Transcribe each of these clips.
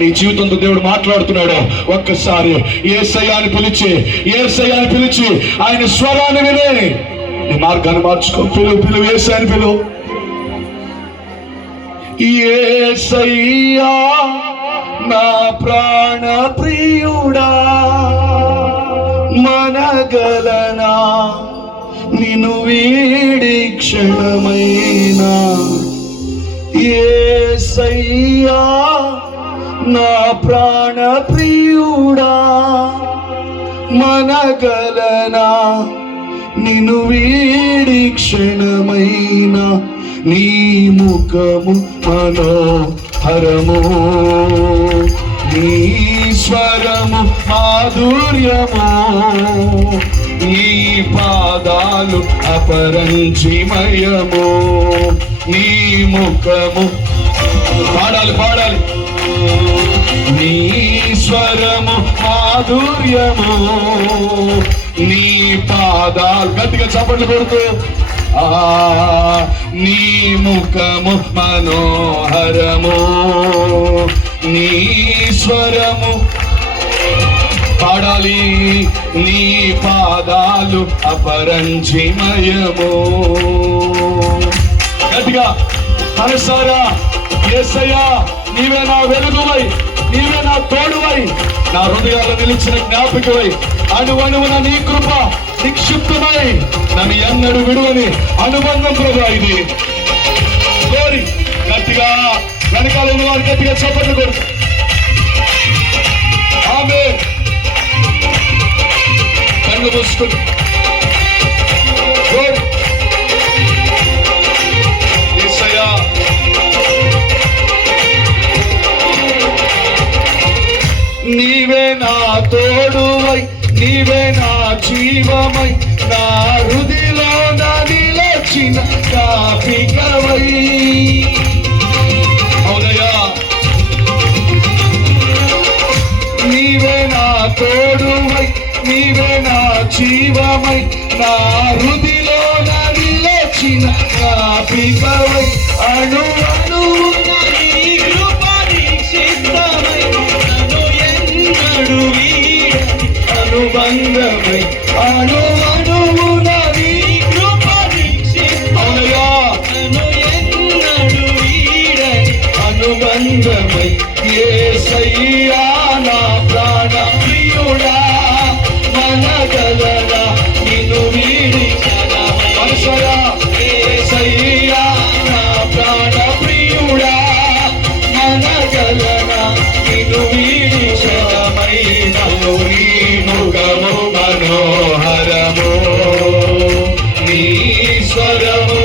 నీ జీవితంతో దేవుడు మాట్లాడుతున్నాడు. ఒక్కసారి యేసయ్యాని పిలిచి ఆయన స్వరాన్ని వినే నీ మార్గాన్ని మార్చుకో. పిలువు యేసయ్యని పిలువు. యేసయ్యా నా ప్రాణ ప్రియుడా, మనగలనా నిన్ను వీడి క్షణమైనా. యేసయ్యా నా ప్రాణ ప్రియుడా, మనగలనా నిన్ను వీడి క్షణమైనా. నీ ముఖము మనోహరము, నీ స్వరము మాధుర్యము, నీ పాదాలు అపరంజిమయము. నీ ముఖము పాడాలి. నీ స్వరము మాధుర్యము, నీ పాదాలు గట్టిగా చప్పట్లు కొడుతూ నీ ముఖము మనోహరము, నీ స్వరము పాడాలి, నీ పాదాలు అపరంజిమయము. గట్టిగా మనసారా యేసయ్యా నీవే నా వెలుగువై, నీవే నా తోడువై, నా హృదయాల్లో నిలిచిన జ్ఞాపికవై, అణువణువున నీ కృప నిక్షిప్తమై నన్ను ఎన్నడూ విడువని అనుబంధం ప్రభా ఇది. కోరి గట్టిగా వెనకాల ఉన్న వారు గట్టిగా చప్పట్లు కొడు. ఆమె కన్ను మూసుకుని యేసయ్యా నీవే నా తోడువై, నీవే నా జీవమై, నా హృదిలో నిలచిన జ్ఞాపికవై. అవునయ్యా నీవే నా తోడువై, నీవే నా జీవమై, నా హృదిలో నిలచిన జ్ఞాపికవై. అణువణువున నీ కృప నిక్షిప్తమై, నన్ను ఎన్నడూ వీడని అనుబంధమై. అణువణువున నీ కృప నిక్షిప్తమై, నన్ను ఎన్నడూ వీడని అనుబంధమై. యేసయ్యా నా ప్రాణ ప్రియుడా, మనగలనా నిన్ను వీడి క్షణమైనా. యేసయ్యా నా ప్రాణ ప్రియుడా, మనగలనా నిన్ను వీడి క్షణమైనా. నీ ముఖము మనోహరము, నీ స్వరము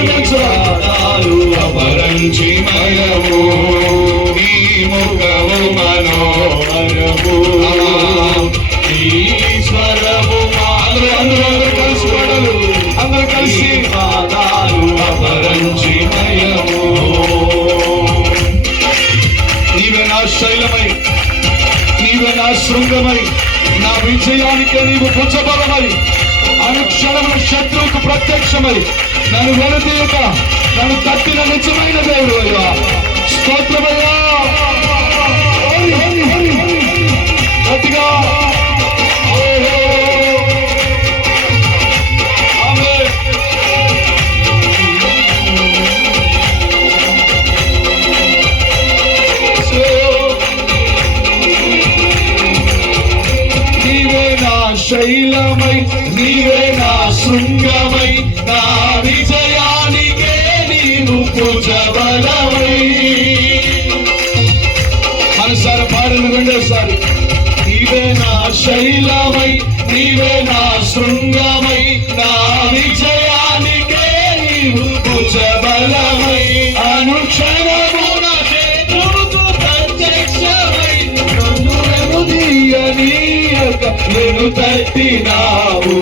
అప్రత్యక్షాలు అపరంజిమయము. నీ ముఖము మనోహరము, నీ స్వరము అందరూ కలిసి పాడాలి. అందరూ కలిసి పాదాలు అపరంజిమయము. నీవే నా శైలమై, నీవే నా శృంగమై, నా విజయానికి నీవు భుజబలమై, అనుక్షణమున శత్రువుకు ప్రత్యక్షమై, నన్ను వెనుతీయక నన్ను తట్టిన నిజమైన దేవుడు అయ్యా. స్తోత్రమయ్యా. గట్టిగా శైలమై, నీవే నా శృంగమై, నా విజయానికే నీవు భుజబలమై. మనసారా పాడను రెండోసారి. నీవే నా శైలమై, నీవే నా శృంగమై, నా విజయానికే నీవు భుజబలమై. అనుక్షణమున శత్రువుకు ప్రత్యక్షమై, నన్ను వెనుదీయనీయక నేను తట్టినావు.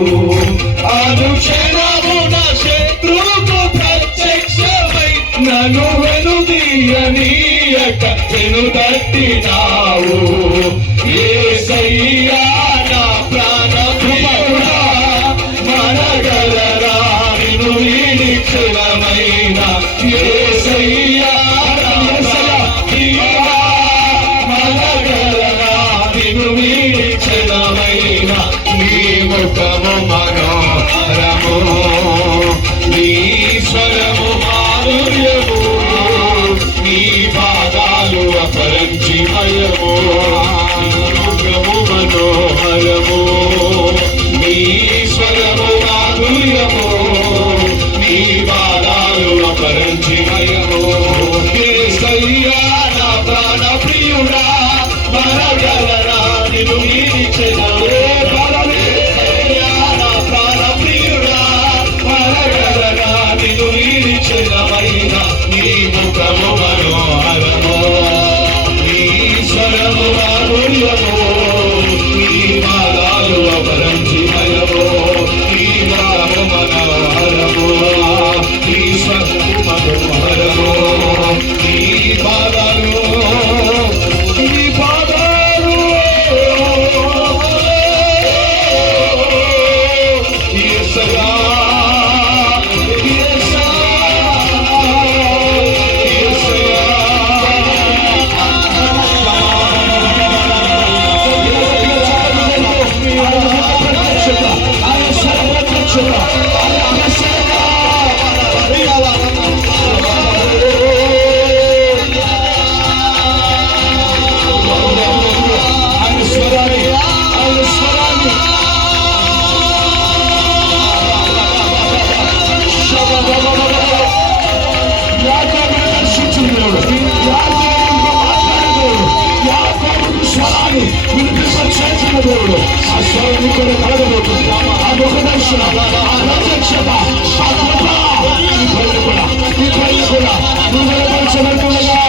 అనుక్షణమున శత్రువుకు ప్రత్యక్షమై, నన్ను వెనుదీయనీయక నేను తట్టినావు. యేసయ్యా నా ప్రాణ ప్రియుడా, మనగలనా నిన్ను వీడి క్షణమైనా. యేసయ్యా ముఖము మనోహరము, నీ స్వరము మాధుర్యము, నీ పాదాలు అపరంజిమయము, నీ నామము మనోహరము, నీ స్వరము మనోహరము, నీ పాదాలు దేవుడు ఆ స్వరాన్ని కూడా కలగబోతుంది. ఆ ముఖ దర్శనం, ఆ ప్రత్యక్షత, ఆ కృప ఈ పైన కూడా నువ్వు నిలబడచబడుతుండగా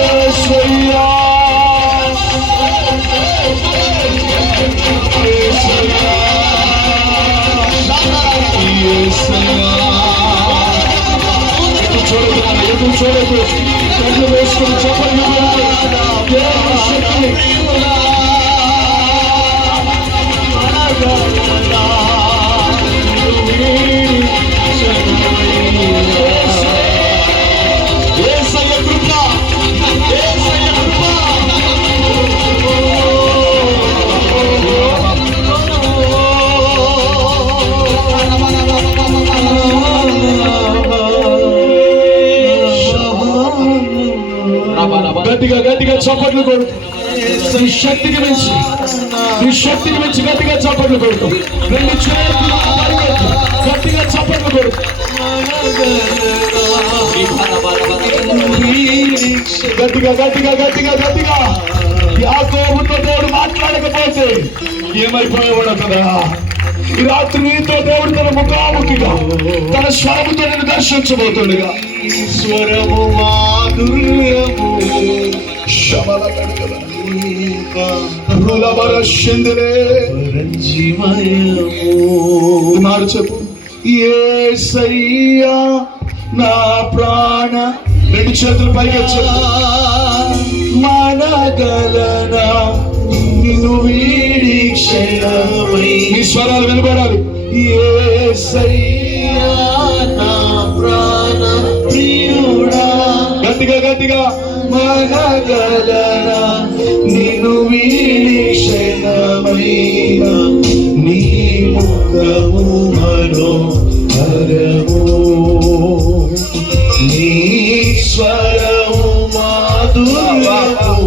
యేసయ్యా, ఎదురు చూడదు, కళ్ళు వేసుకుని చెప్పండి. గట్టిగా గట్టిగా చప్పట్లు కొడుతూ నీ శక్తికి మించి గట్టిగా చప్పట్లు కొడుతూ రెండు చేతులు గట్టిగా చప్పట్లు కొడుతూ గట్టిగా గట్టిగా గట్టిగా గట్టిగా యాకోబుతో దేవుడు మాట్లాడకపోతే ఏమైపోయేవాడు కదా. ఈ రాత్రి నీతో దేవుడు తన ముఖాముఖిగా తన స్వరముతో నేను దర్శించబోతుండగా స్వరము మాధుర్యము మాట చెప్పు. యేసయ్యా నా ప్రాణ, రెండు చేతులు పైకి చెప్పు. మనగలనా నిన్ను వీడి క్షణమై, మీ స్వరాలు వినబడాలి. యేసయ్యా నా ప్రాణ ప్రియుడా, గట్టిగా గట్టిగా. మనగలనా నిన్ను వీడి క్షణమైన, నీ ముఖము మనోహరము, నీ స్వరము మాధుర్యము,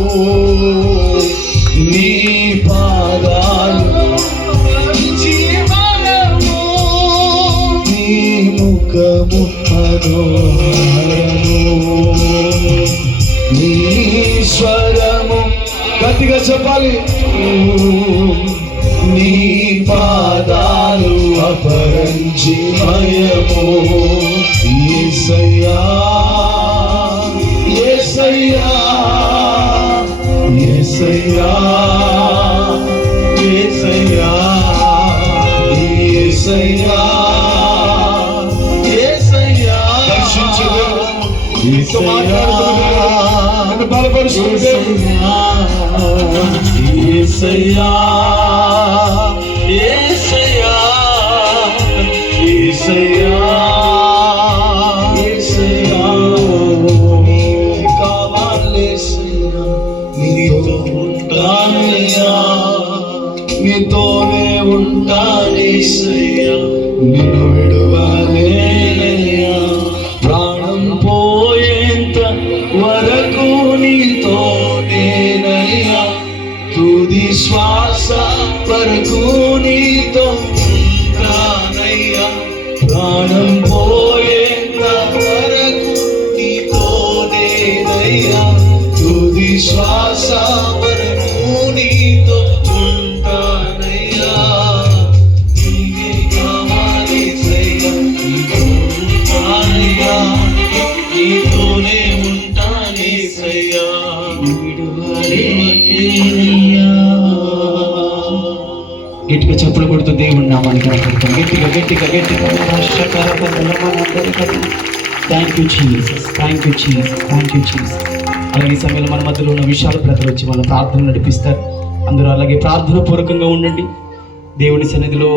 నీ పాదాలు జీవనము, నీ ముఖము మనోహరము, నీ స్వరము గట్టిగా చెప్పాలి. నీ పాదాలు అపరంజిమయము, యేసయ్యా యేసయ్యా యేసయ్యా యేసయ్యా యేసయ్యా యేసయ్యా దర్శించదు, నన్ను బలపరుస్తుంది. యేసయ్యా యేసయ్యా యేసయ్యా యేసయ్యా కావాలేసయ్యా, నీతో ఉంటానయ్యా, నీతోనే ఉంటానేసయ్యా, నిన్ను విడువలేనయ్యా, ప్రాణం పోయేంత వరకు నీతోనేనయ్యా, తుది శ్వాస వరకు నీతో ఉంటానయ్యా, ప్రాణం పోయేంత వరకు నీతోనేనయ్యా, తుది శ్వాస వరకు నీతో ఉంటానయ్యా, నీకే కావాలేసయ్యా, నీతో ఉంటానయ్యా. గట్టిగా చెప్పులు కొడుతూ దేవుని నామానికి కనపడతాం. గట్టిగా గట్టిగా గట్టిగా. Thank you Jesus, thank you Jesus, thank you Jesus. అలాగే ఈ సమయంలో మన మధ్యలో ఉన్న విశాల బ్రదర్ వచ్చి మన ప్రార్థన నడిపిస్తారు. అందరూ అలాగే ప్రార్థన పూర్వకంగా ఉండండి. దేవుని సన్నిధిలో